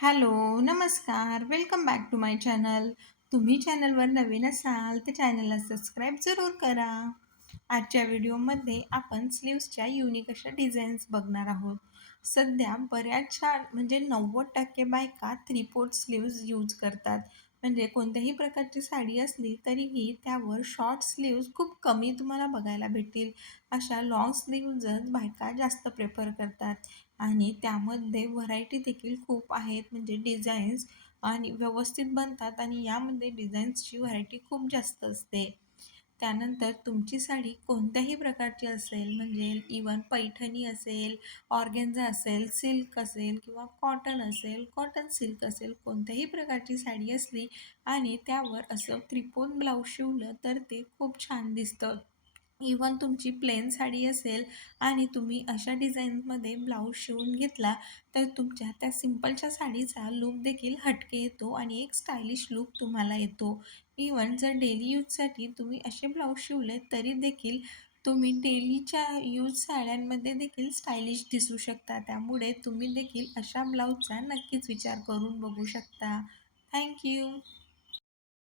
Hello, नमस्कार. Welcome back to my channel. तुम्ही चॅनलवर नवीन असाल तर चॅनलला सबस्क्राईब जरूर करा. आजच्या व्हिडिओमध्ये आपण स्लीव्सच्या युनिक अशा डिझाईन्स बघणार आहोत. सध्या बऱ्याचशा म्हणजे नव्वद टक्के बायका थ्री फोर्थ स्लीव्ज यूज करतात. म्हणजे कोणत्याही प्रकारची साडी असली तरीही त्यावर शॉर्ट स्लीव्ज खूप कमी तुम्हाला बघायला भेटतील. अशा लाँग स्लीव्जच बायका जास्त प्रेफर करतात आणि त्यामध्ये व्हरायटी देखील खूप आहेत. म्हणजे डिझाईन्स आणि व्यवस्थित बनतात आणि यामध्ये डिझाईन्सची व्हरायटी खूप जास्त असते. त्यानंतर तुमची साडी कोणत्याही प्रकारची असेल म्हणजे इवन पैठणी असेल, ऑर्गेन्झा असेल, सिल्क असेल किंवा कॉटन असेल, कॉटन सिल्क असेल, कोणत्याही प्रकारची साडी असली आणि त्यावर असं त्रिकोण ब्लाऊज शिवलं तर ते खूप छान दिसतं. इवन तुमची प्लेन साडी असेल आणि तुम्ही अशा डिझाईनमध्ये ब्लाऊज शिवून घेतला तर तुमच्या त्या सिंपलच्या साडीचा लूक देखील हटके येतो आणि एक स्टायलिश लूक तुम्हाला येतो. इवन जर डेली यूजसाठी तुम्ही असे ब्लाऊज शिवले तरी देखील तुम्ही डेलीच्या यूज साड्यांमध्ये देखील स्टायलिश दिसू शकता. त्यामुळे तुम्ही देखील अशा ब्लाऊजचा नक्कीच विचार करून बघू शकता. थँक्यू